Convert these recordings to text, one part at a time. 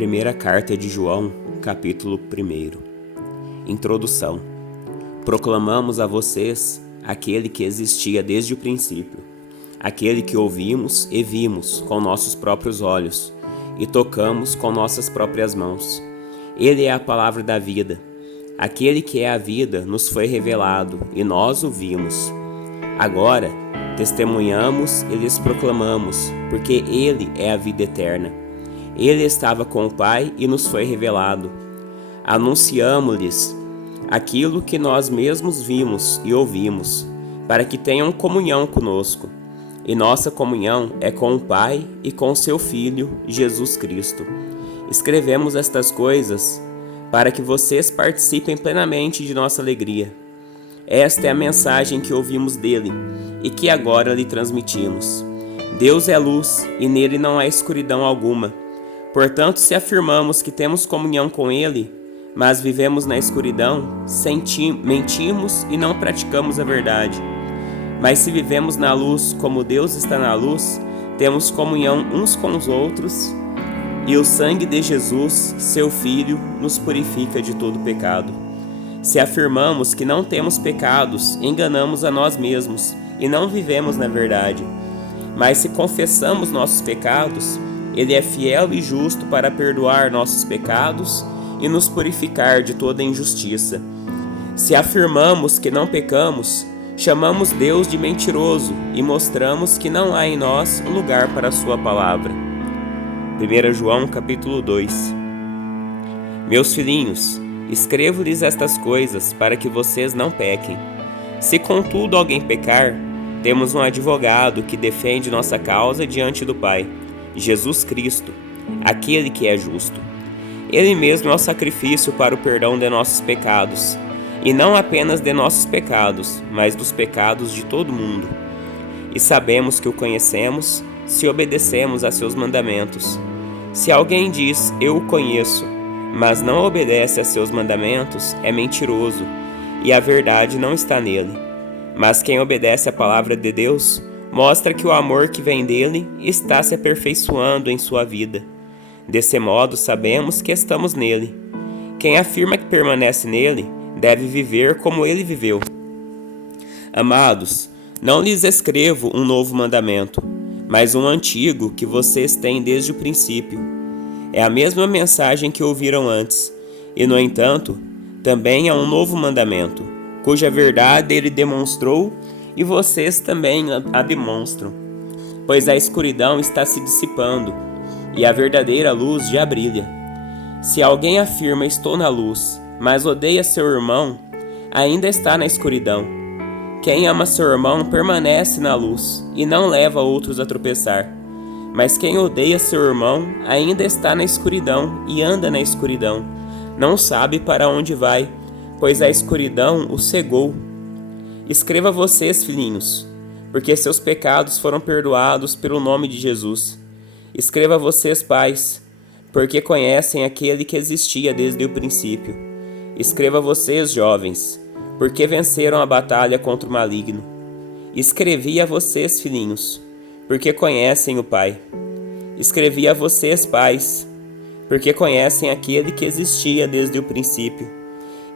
Primeira carta de João, capítulo 1. Introdução. Proclamamos a vocês aquele que existia desde o princípio, aquele que ouvimos e vimos com nossos próprios olhos e tocamos com nossas próprias mãos. Ele é a palavra da vida. Aquele que é a vida nos foi revelado e nós o vimos. Agora, testemunhamos e lhes proclamamos, porque Ele é a vida eterna. Ele estava com o Pai e nos foi revelado. Anunciamo-lhes aquilo que nós mesmos vimos e ouvimos, para que tenham comunhão conosco. E nossa comunhão é com o Pai e com seu Filho, Jesus Cristo. Escrevemos estas coisas para que vocês participem plenamente de nossa alegria. Esta é a mensagem que ouvimos dele e que agora lhe transmitimos. Deus é luz e nele não há escuridão alguma. Portanto, se afirmamos que temos comunhão com ele, mas vivemos na escuridão, mentimos e não praticamos a verdade. Mas se vivemos na luz como Deus está na luz, temos comunhão uns com os outros, e o sangue de Jesus, seu Filho, nos purifica de todo pecado. Se afirmamos que não temos pecados, enganamos a nós mesmos e não vivemos na verdade. Mas se confessamos nossos pecados, Ele é fiel e justo para perdoar nossos pecados e nos purificar de toda injustiça. Se afirmamos que não pecamos, chamamos Deus de mentiroso e mostramos que não há em nós lugar para a sua palavra. 1 João capítulo 2. Meus filhinhos, escrevo-lhes estas coisas para que vocês não pequem. Se contudo alguém pecar, temos um advogado que defende nossa causa diante do Pai, Jesus Cristo, aquele que é justo. Ele mesmo é o sacrifício para o perdão de nossos pecados, e não apenas de nossos pecados, mas dos pecados de todo mundo. E sabemos que o conhecemos se obedecemos a seus mandamentos. Se alguém diz, eu o conheço, mas não obedece a seus mandamentos, é mentiroso, e a verdade não está nele. Mas quem obedece à palavra de Deus, mostra que o amor que vem dele está se aperfeiçoando em sua vida. Desse modo, sabemos que estamos nele. Quem afirma que permanece nele, deve viver como ele viveu. Amados, não lhes escrevo um novo mandamento, mas um antigo que vocês têm desde o princípio. É a mesma mensagem que ouviram antes, e no entanto, também há um novo mandamento, cuja verdade ele demonstrou e vocês também a demonstram, pois a escuridão está se dissipando e a verdadeira luz já brilha. Se alguém afirma estou na luz, mas odeia seu irmão, ainda está na escuridão. Quem ama seu irmão permanece na luz e não leva outros a tropeçar. Mas quem odeia seu irmão ainda está na escuridão e anda na escuridão. Não sabe para onde vai, pois a escuridão o cegou. Escreva vocês, filhinhos, porque seus pecados foram perdoados pelo nome de Jesus. Escreva vocês, pais, porque conhecem aquele que existia desde o princípio. Escreva vocês, jovens, porque venceram a batalha contra o maligno. Escrevi a vocês, filhinhos, porque conhecem o Pai. Escrevi a vocês, pais, porque conhecem aquele que existia desde o princípio.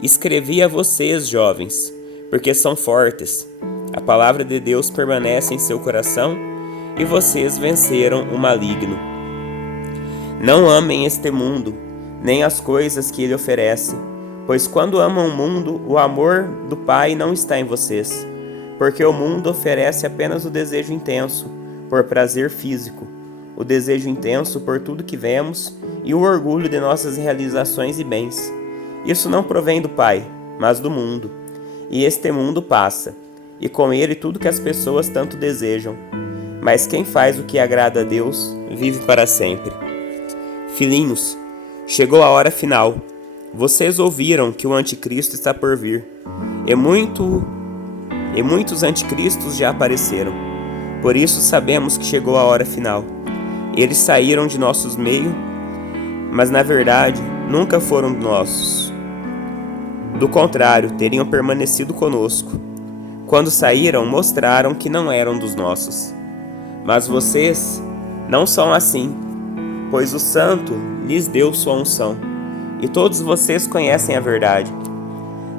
Escrevi a vocês, jovens, porque são fortes. A palavra de Deus permanece em seu coração e vocês venceram o maligno. Não amem este mundo, nem as coisas que ele oferece, pois quando amam o mundo, o amor do Pai não está em vocês, porque o mundo oferece apenas o desejo intenso por prazer físico, o desejo intenso por tudo que vemos e o orgulho de nossas realizações e bens. Isso não provém do Pai, mas do mundo. E este mundo passa, e com ele tudo que as pessoas tanto desejam. Mas quem faz o que agrada a Deus, vive para sempre. Filhinhos, chegou a hora final. Vocês ouviram que o anticristo está por vir, e muitos anticristos já apareceram. Por isso sabemos que chegou a hora final. Eles saíram de nossos meios, mas na verdade nunca foram nossos. Do contrário, teriam permanecido conosco. Quando saíram, mostraram que não eram dos nossos. Mas vocês não são assim, pois o Santo lhes deu sua unção, e todos vocês conhecem a verdade.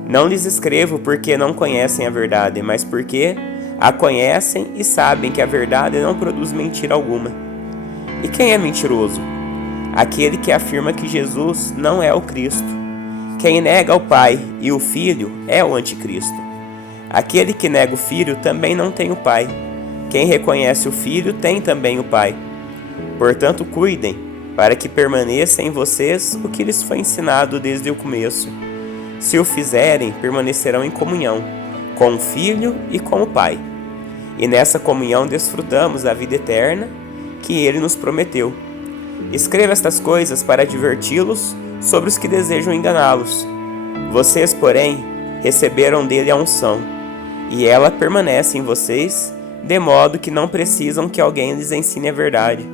Não lhes escrevo porque não conhecem a verdade, mas porque a conhecem e sabem que a verdade não produz mentira alguma. E quem é mentiroso? Aquele que afirma que Jesus não é o Cristo. Quem nega o Pai e o Filho é o Anticristo. Aquele que nega o Filho também não tem o Pai. Quem reconhece o Filho tem também o Pai. Portanto, cuidem, para que permaneça em vocês o que lhes foi ensinado desde o começo. Se o fizerem, permanecerão em comunhão com o Filho e com o Pai. E nessa comunhão desfrutamos da vida eterna que Ele nos prometeu. Escreva estas coisas para adverti-los sobre os que desejam enganá-los. Vocês, porém, receberam dele a unção, e ela permanece em vocês, de modo que não precisam que alguém lhes ensine a verdade.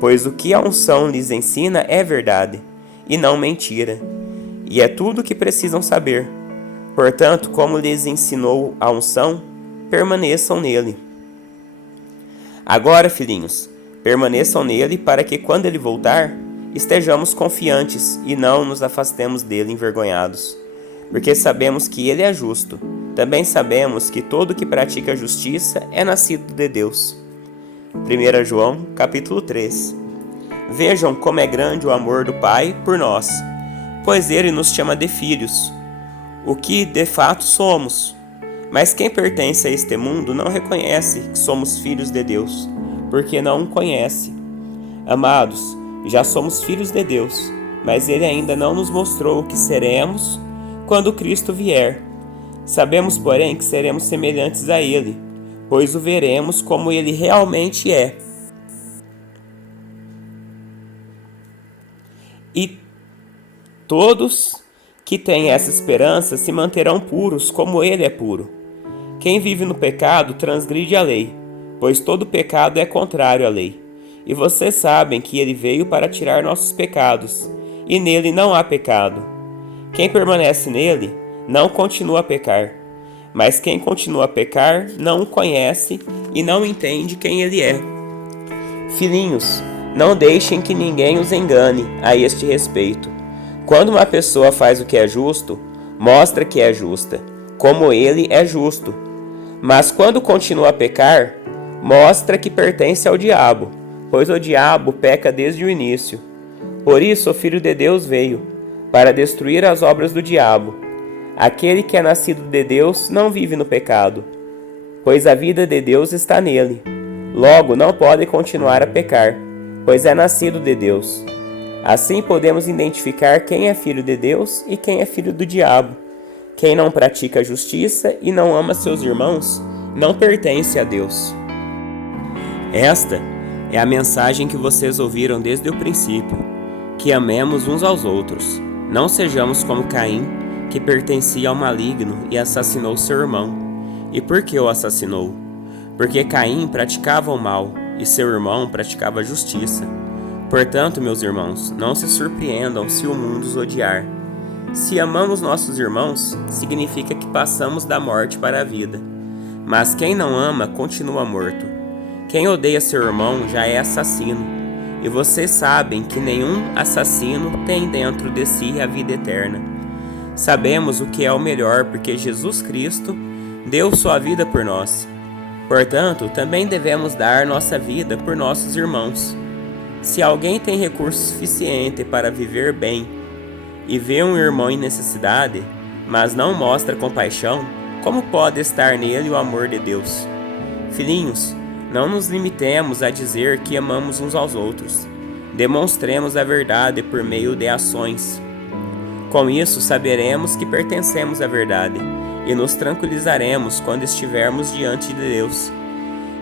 Pois o que a unção lhes ensina é verdade, e não mentira, e é tudo o que precisam saber. Portanto, como lhes ensinou a unção, permaneçam nele. Agora, filhinhos, permaneçam nele para que, quando ele voltar, estejamos confiantes e não nos afastemos dele envergonhados. Porque sabemos que ele é justo. Também sabemos que todo que pratica a justiça é nascido de Deus. 1 João, capítulo 3. Vejam como é grande o amor do Pai por nós, pois ele nos chama de filhos, o que de fato somos. Mas quem pertence a este mundo não reconhece que somos filhos de Deus, porque não o conhece. Amados, já somos filhos de Deus, mas ele ainda não nos mostrou o que seremos quando Cristo vier. Sabemos, porém, que seremos semelhantes a ele, pois o veremos como ele realmente é. E todos que têm essa esperança se manterão puros como ele é puro. Quem vive no pecado transgride a lei, pois todo pecado é contrário à lei. E vocês sabem que ele veio para tirar nossos pecados, e nele não há pecado. Quem permanece nele não continua a pecar, mas quem continua a pecar não o conhece e não entende quem ele é. Filhinhos, não deixem que ninguém os engane a este respeito. Quando uma pessoa faz o que é justo, mostra que é justa, como ele é justo. Mas quando continua a pecar, mostra que pertence ao diabo, pois o diabo peca desde o início. Por isso o Filho de Deus veio, para destruir as obras do diabo. Aquele que é nascido de Deus não vive no pecado, pois a vida de Deus está nele. Logo não pode continuar a pecar, pois é nascido de Deus. Assim podemos identificar quem é filho de Deus e quem é filho do diabo. Quem não pratica a justiça e não ama seus irmãos, não pertence a Deus. Esta é a mensagem que vocês ouviram desde o princípio, que amemos uns aos outros. Não sejamos como Caim, que pertencia ao maligno e assassinou seu irmão. E por que o assassinou? Porque Caim praticava o mal e seu irmão praticava a justiça. Portanto, meus irmãos, não se surpreendam se o mundo os odiar. Se amamos nossos irmãos, significa que passamos da morte para a vida. Mas quem não ama continua morto. Quem odeia seu irmão já é assassino. E vocês sabem que nenhum assassino tem dentro de si a vida eterna. Sabemos o que é o melhor porque Jesus Cristo deu sua vida por nós. Portanto, também devemos dar nossa vida por nossos irmãos. Se alguém tem recurso suficiente para viver bem e vê um irmão em necessidade, mas não mostra compaixão, como pode estar nele o amor de Deus? Filhinhos, não nos limitemos a dizer que amamos uns aos outros. Demonstremos a verdade por meio de ações. Com isso, saberemos que pertencemos à verdade e nos tranquilizaremos quando estivermos diante de Deus.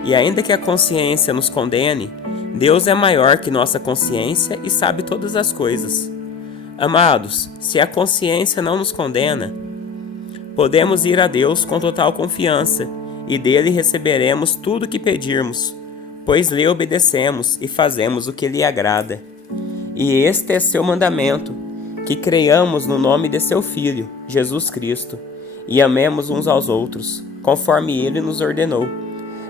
E ainda que a consciência nos condene, Deus é maior que nossa consciência e sabe todas as coisas. Amados, se a consciência não nos condena, podemos ir a Deus com total confiança e dele receberemos tudo o que pedirmos, pois lhe obedecemos e fazemos o que lhe agrada. E este é seu mandamento, que creiamos no nome de seu Filho, Jesus Cristo, e amemos uns aos outros, conforme ele nos ordenou.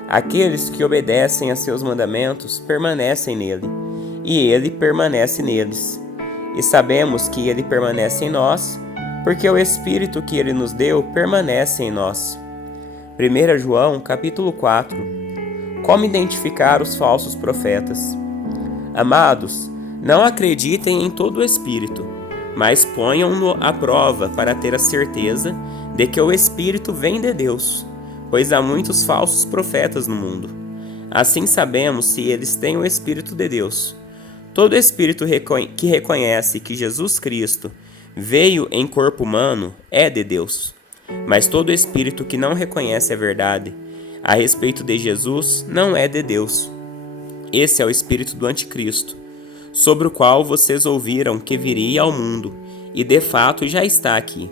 Aqueles que obedecem a seus mandamentos permanecem nele, e ele permanece neles. E sabemos que ele permanece em nós, porque o Espírito que ele nos deu permanece em nós. 1 João, capítulo 4. Como identificar os falsos profetas? Amados, não acreditem em todo o Espírito, mas ponham-no à prova para ter a certeza de que o Espírito vem de Deus, pois há muitos falsos profetas no mundo. Assim sabemos se eles têm o Espírito de Deus. Todo espírito que reconhece que Jesus Cristo veio em corpo humano é de Deus. Mas todo espírito que não reconhece a verdade a respeito de Jesus não é de Deus. Esse é o espírito do Anticristo, sobre o qual vocês ouviram que viria ao mundo, e de fato já está aqui.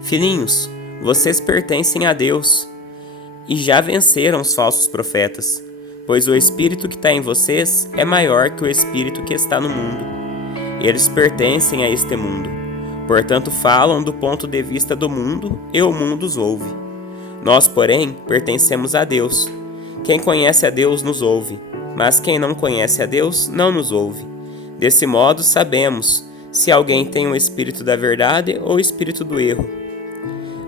Filhinhos, vocês pertencem a Deus e já venceram os falsos profetas, pois o Espírito que está em vocês é maior que o Espírito que está no mundo. Eles pertencem a este mundo, portanto falam do ponto de vista do mundo e o mundo os ouve. Nós, porém, pertencemos a Deus. Quem conhece a Deus nos ouve, mas quem não conhece a Deus não nos ouve. Desse modo sabemos se alguém tem o Espírito da verdade ou o Espírito do erro.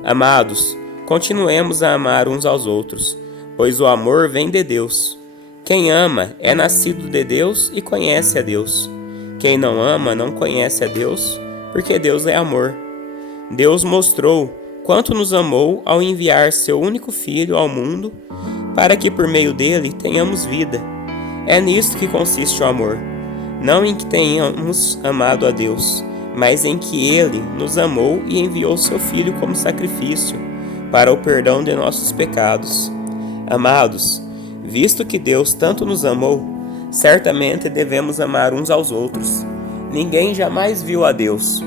Amados, continuemos a amar uns aos outros, pois o amor vem de Deus. Quem ama é nascido de Deus e conhece a Deus. Quem não ama não conhece a Deus, porque Deus é amor. Deus mostrou quanto nos amou ao enviar seu único Filho ao mundo, para que por meio dele tenhamos vida. É nisto que consiste o amor, não em que tenhamos amado a Deus, mas em que ele nos amou e enviou seu Filho como sacrifício para o perdão de nossos pecados. Amados, visto que Deus tanto nos amou, certamente devemos amar uns aos outros. Ninguém jamais viu a Deus,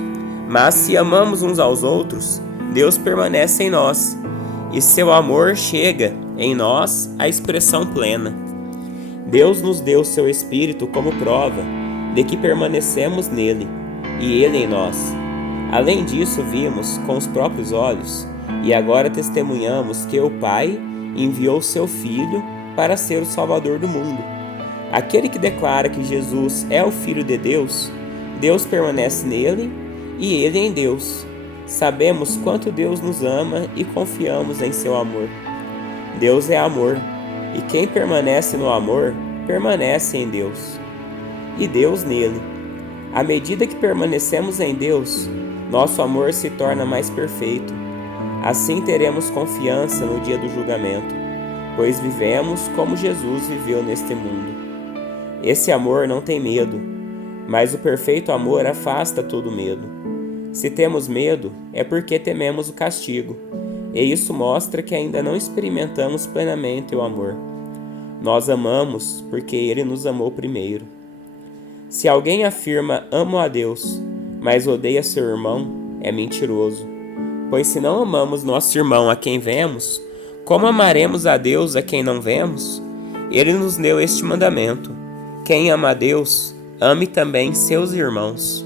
mas se amamos uns aos outros, Deus permanece em nós, e seu amor chega em nós à expressão plena. Deus nos deu seu Espírito como prova de que permanecemos nele, e ele em nós. Além disso, vimos com os próprios olhos, e agora testemunhamos que o Pai enviou seu Filho para ser o Salvador do mundo. Aquele que declara que Jesus é o Filho de Deus, Deus permanece nele e ele em Deus. Sabemos quanto Deus nos ama e confiamos em seu amor. Deus é amor, e quem permanece no amor, permanece em Deus, e Deus nele. À medida que permanecemos em Deus, nosso amor se torna mais perfeito. Assim teremos confiança no dia do julgamento, pois vivemos como Jesus viveu neste mundo. Esse amor não tem medo, mas o perfeito amor afasta todo medo. Se temos medo, é porque tememos o castigo, e isso mostra que ainda não experimentamos plenamente o amor. Nós amamos porque ele nos amou primeiro. Se alguém afirma amo a Deus, mas odeia seu irmão, é mentiroso. Pois se não amamos nosso irmão a quem vemos, como amaremos a Deus a quem não vemos? Ele nos deu este mandamento: quem ama a Deus, ame também seus irmãos.